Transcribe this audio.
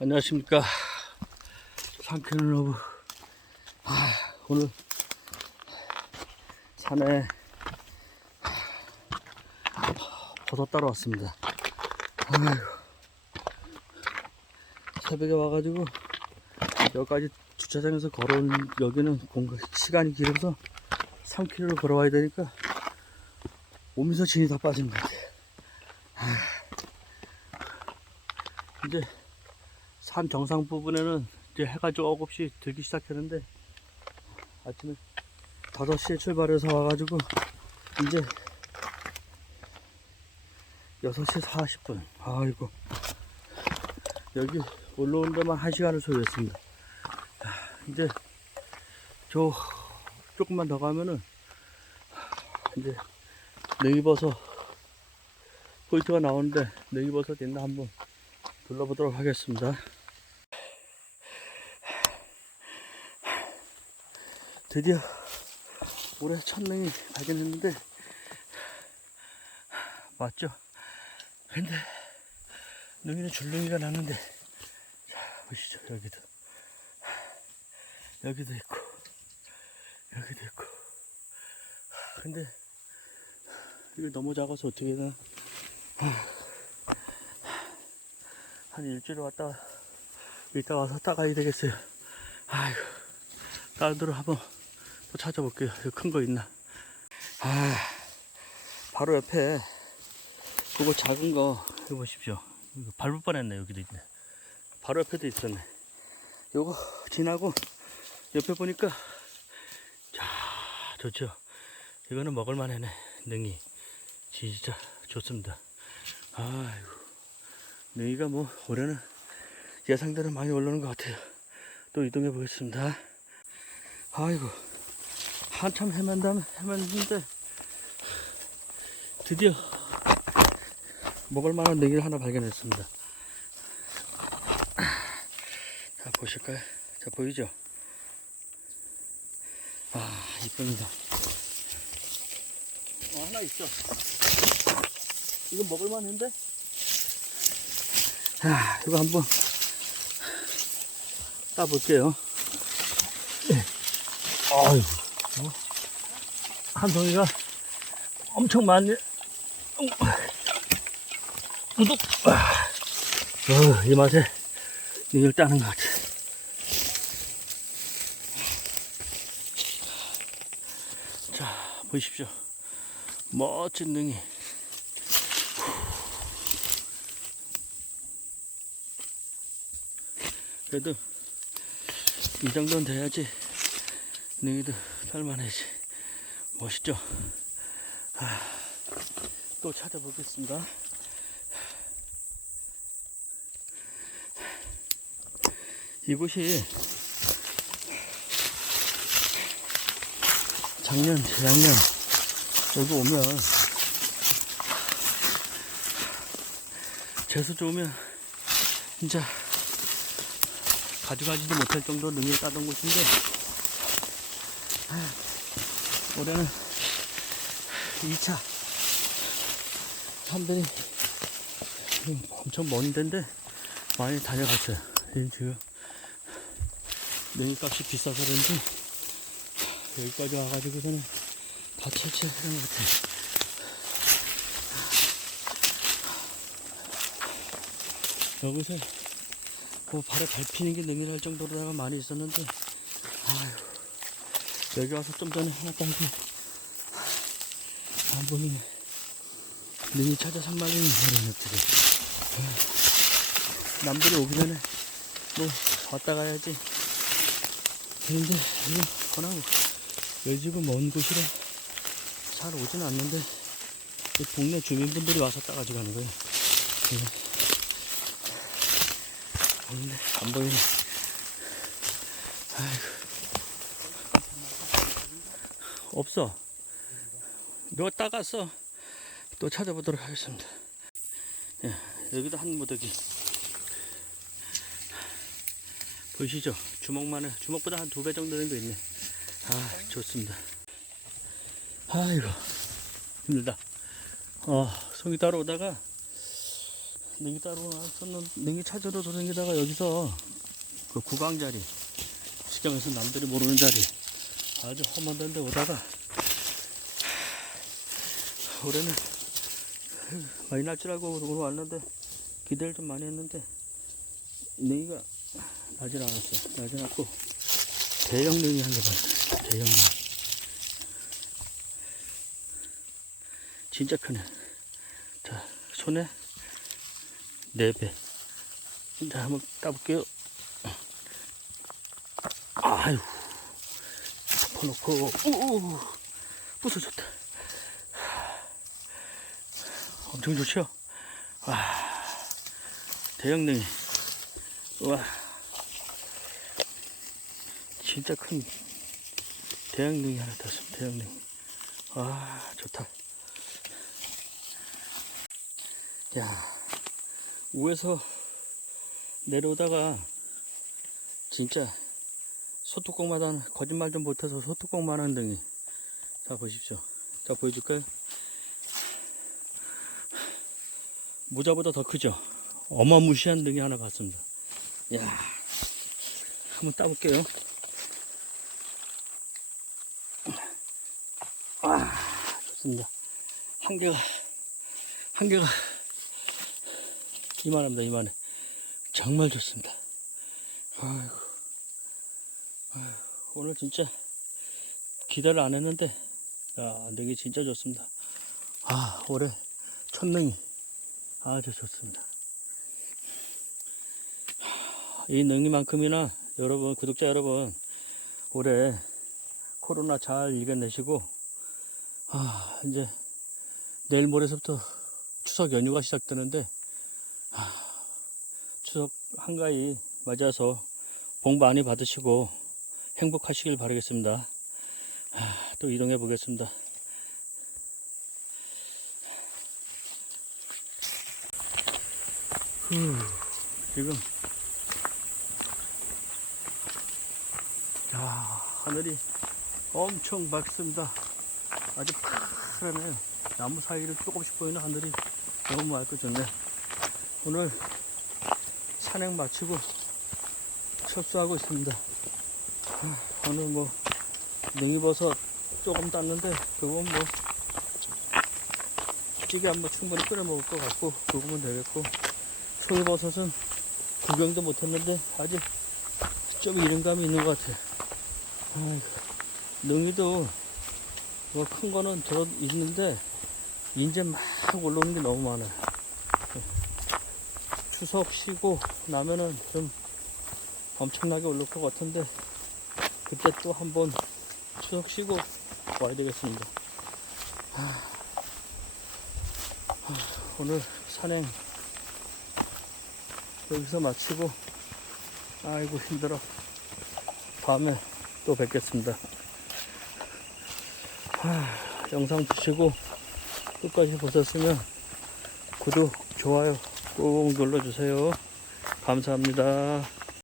안녕하십니까. 상쾌는 러브. 아, 오늘 산에 버섯 따러 왔습니다. 아이고. 새벽에 와가지고 여기까지 주차장에서 걸어온 여기는 공간 시간이 길어서 3km 걸어와야 되니까 오면서 진이 다 빠진 것 같아 아, 이제 산 정상 부분에는 이제 해가 조금씩 들기 시작했는데 아침에 5시에 출발해서 와가지고 이제 6시 40분. 아이고. 여기 올라온 데만 1시간을 소요했습니다. 자, 이제 저 조금만 더 가면은 이제 네이버서 포인트가 나오는데 네이버서 있나 한번 둘러보도록 하겠습니다. 드디어 올해 첫능이 발견했는데 맞죠? 근데 능이는 줄능이가 나는데 자 보시죠. 여기도. 여기도 있고 여기도 있고. 근데 이거 너무 작아서 어떻게 해야 한 일주일 왔다 이따 와서 따가야 되겠어요. 아이고 다른 데로 한번 또 찾아볼게요 큰 거 있나? 아 바로 옆에 그거 작은 거. 이거 보십시오. 이거 밟을 뻔했네 여기도 있네. 바로 옆에도 있었네. 요거 지나고 옆에 보니까 자 좋죠. 이거는 먹을만하네 능이. 진짜 좋습니다. 아이고 능이가 뭐 올해는 예상대로 많이 올라오는 것 같아요. 또 이동해 보겠습니다. 아이고 한참 헤맨다 헤맸는데 드디어 먹을 만한 능이를 하나 발견했습니다. 자 보실까요? 자 보이죠? 아 이쁩니다. 어, 하나 있어. 이거 먹을 만한데? 자, 이거 한번 따볼게요. 네. 아유, 어? 한 송이가 엄청 많네. 음. 우독. 어, 이 맛에 이걸 따는 것 같아. 자, 보십시오. 멋진 능이. 그래도 이 정도는 돼야지 능이도 펼만해지. 멋있죠? 아, 또 찾아보겠습니다. 이곳이 작년 재작년 여기 오면 재수 좋으면 진짜 가져가지도 못할 정도로 능이 따던 곳인데 아, 올해는 2차. 사람들이 엄청 먼 데인데 많이 다녀갔어요. 이 지금 능이 값이 비싸서 그런지 여기까지 와가지고서는 다 채취하는 것 같아요. 여기서 뭐 발에 밟히는 게 능이랄 정도로 내가 많이 있었는데 아유 여기 와서 좀 전에 하나 따고 안 보면 능이 찾아 산말리는 모르는 어떻게 남들이 오기 전에 뭐 왔다 가야지 그런데 이거 워낙 여기 지금 먼 곳이라 잘 오진 않는데 이 동네 주민분들이 와서 따가지고 가는 거예요 이거. 없네. 안 보이네. 아이고. 없어. 누가 따갔어. 또 찾아보도록 하겠습니다. 예, 여기도 한 무더기. 보이시죠? 주먹만해. 주먹보다 한 두 배 정도 되는 거 있네. 아, 좋습니다. 아이고. 힘들다. 어, 송이 따러 오다가 냉이 나왔었는 냉이 찾으러 돌아다니다가 여기서 그 구강 자리 시장에서 남들이 모르는 자리 아주 험한 데인데 오다가. 올해는 많이 날 줄 알고 오늘 왔는데 기대를 좀 많이 했는데 냉이가 나질 않았어 나질 않고 대형 냉이 한 개 봤어 대형 냉이. 진짜 크네. 자 손에 네배. 자 한번 따볼게요. 아유 놓고. 우우 부서졌다. 엄청 좋죠? 와 대형 냉이. 와. 진짜 큰 대형 냉이 하나 떴습니다 대형 냉이. 와 좋다. 야 위에서 내려오다가 진짜 소뚜껑마다 거짓말 좀 못해서 소뚜껑만 한 등이. 자 보십시오. 자 보여줄까요? 모자보다 더 크죠? 어마무시한 등이 하나 봤습니다. 야 한번 따볼게요. 아 좋습니다. 한 개가 한 개가 이만합니다 이만해. 정말 좋습니다. 아이고, 오늘 진짜 기대를 안 했는데 야 냉이 진짜 좋습니다. 아 올해 첫 냉이 아주 좋습니다. 이 능이만큼이나 여러분 구독자 여러분 올해 코로나 잘 이겨내시고 아 이제 내일 모레서부터 추석 연휴가 시작되는데 아, 추석 한가위 맞아서 복 많이 받으시고 행복하시길 바라겠습니다. 아, 또 이동해 보겠습니다. 후, 지금 야 하늘이 엄청 맑습니다. 아주 파랗네요. 나무 사이를 조금씩 보이는 하늘이 너무 맑고 좋네. 오늘 산행 마치고 철수하고 있습니다. 아, 오늘 뭐 냉이버섯 조금 땄는데 그건 뭐 찌개 한번 충분히 끓여 먹을 것 같고 그거면 되겠고 초이버섯은 구경도 못했는데 아직 좀 이른감이 있는 것 같아요. 능이도 뭐 큰 거는 저 있는데 이제 막 올라오는 게 너무 많아요. 추석 쉬고 나면은 좀 엄청나게 올릴 것 같은데 그때 또 한번 추석 쉬고 와야 되겠습니다. 오늘 산행 여기서 마치고 아이고 힘들어 다음에 또 뵙겠습니다. 하, 영상 보시고 끝까지 보셨으면 구독, 좋아요 꼭 눌러주세요. 감사합니다.